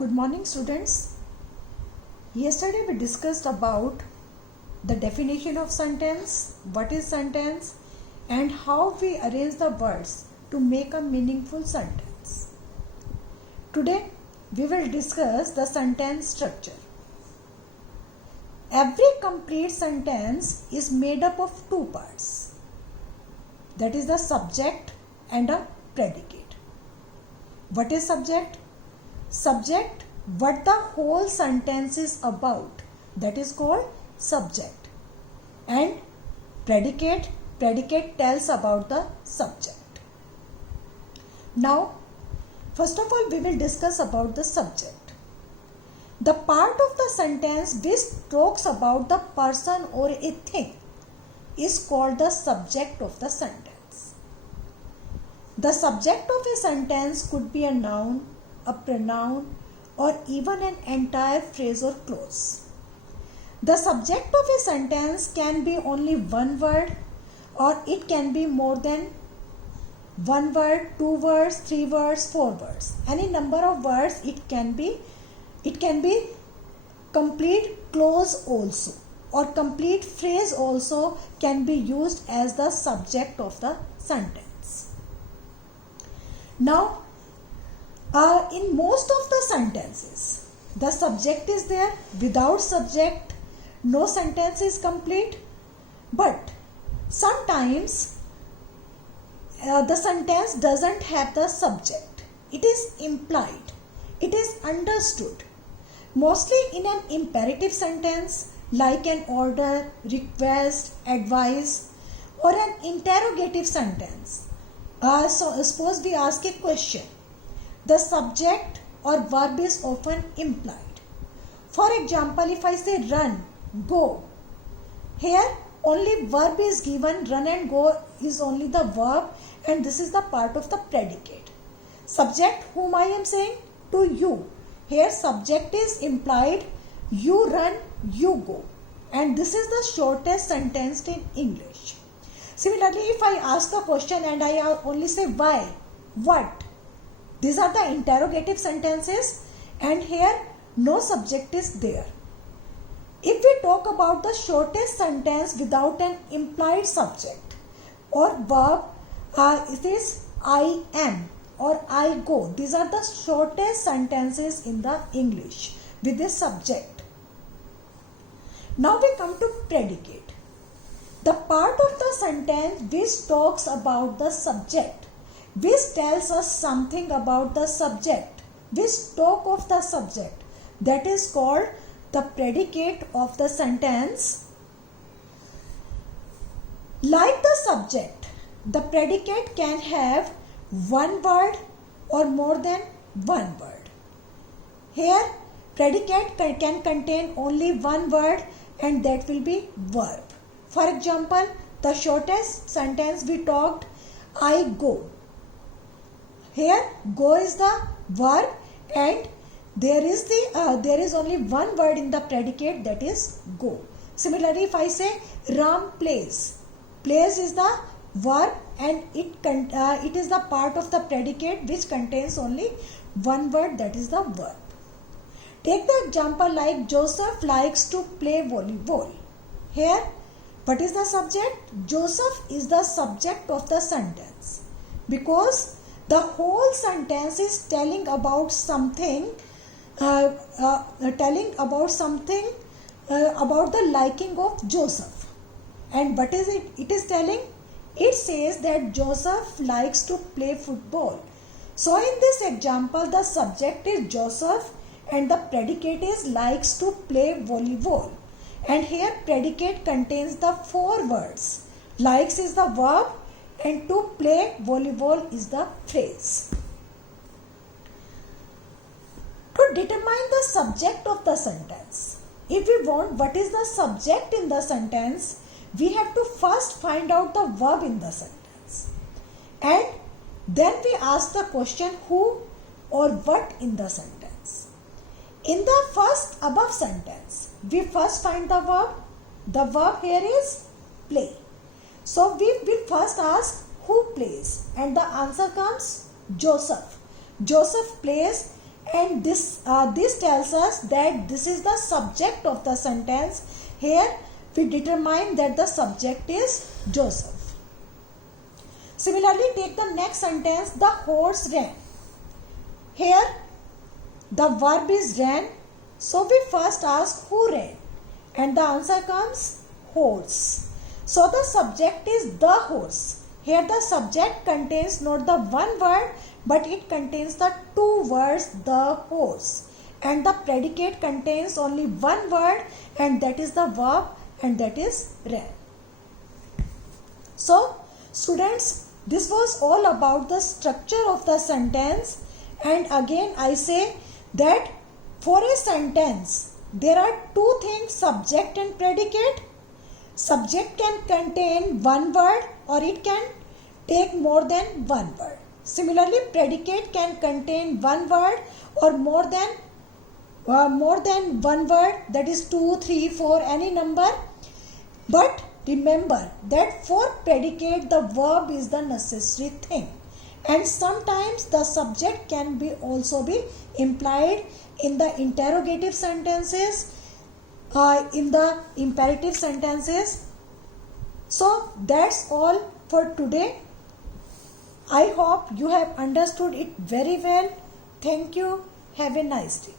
Good morning, students. Yesterday we discussed about the definition of sentence, what is sentence, and how we arrange the words to make a meaningful sentence. Today we will discuss the sentence structure. Every complete sentence is made up of two parts, that is the subject and a predicate. What is subject? Subject, what the whole sentence is about, that is called subject. And predicate, predicate tells about the subject. Now, first of all, we will discuss about the subject. The part of the sentence which talks about the person or a thing is called the subject of the sentence. The subject of a sentence could be a noun, a pronoun, or even an entire phrase or clause. The subject of a sentence can be only one word, or it can be more than one word, two words, three words, four words. Any number of words it can be complete clause also, or complete phrase also can be used as the subject of the sentence. Now, in most of the sentences, the subject is there. Without subject, no sentence is complete. But sometimes the sentence doesn't have the subject. It is implied. It is understood. Mostly in an imperative sentence like an order, request, advice, or an interrogative sentence. So suppose we ask a question. The subject or verb is often implied. For example, if I say run, go, here only verb is given, run and go is only the verb, and this is the part of the predicate. Subject, whom I am saying? To you. Here subject is implied, you run, you go. And this is the shortest sentence in English. Similarly, if I ask a question and I only say why, what, these are the interrogative sentences, and here no subject is there. If we talk about the shortest sentence without an implied subject or verb, it is I am or I go. These are the shortest sentences in the English with this subject. Now we come to predicate. The part of the sentence which talks about the subject, which tells us something about the subject, which talk of the subject, that is called the predicate of the sentence. Like the subject, the predicate can have one word or more than one word. Here, predicate can contain only one word, and that will be verb. For example, the shortest sentence we talked, I go. Here, go is the verb, and there is only one word in the predicate, that is go. Similarly, if I say Ram plays, plays is the verb, and it is the part of the predicate which contains only one word, that is the verb. Take the example like Joseph likes to play volleyball. Here, what is the subject? Joseph is the subject of the sentence, because the whole sentence is telling about something, about the liking of Joseph. And what is it? It is telling, it says that Joseph likes to play football. So in this example, the subject is Joseph and the predicate is likes to play volleyball. And here predicate contains the four words. Likes is the verb, and to play volleyball is the phrase. To determine the subject of the sentence, if we want what is the subject in the sentence, we have to first find out the verb in the sentence. And then we ask the question who or what in the sentence. In the first above sentence, we first find the verb. The verb here is play. So we will first ask who plays, and the answer comes Joseph. Joseph plays, and this tells us that this is the subject of the sentence. Here we determine that the subject is Joseph. Similarly, take the next sentence, the horse ran. Here the verb is ran, so we first ask who ran, and the answer comes horse. So the subject is the horse. Here the subject contains not the one word, but it contains the two words, the horse, and the predicate contains only one word, and that is the verb, and that is ran. So students, this was all about the structure of the sentence. And again I say that for a sentence there are two things, subject and predicate. Subject can contain one word or it can take more than one word. Similarly, predicate can contain one word or more than one word, that is 2, 3, 4, any number. But remember that for predicate the verb is the necessary thing, and sometimes the subject can be also be implied in the interrogative sentences, in the imperative sentences. So that's all for today. I hope you have understood it very well. Thank you. Have a nice day.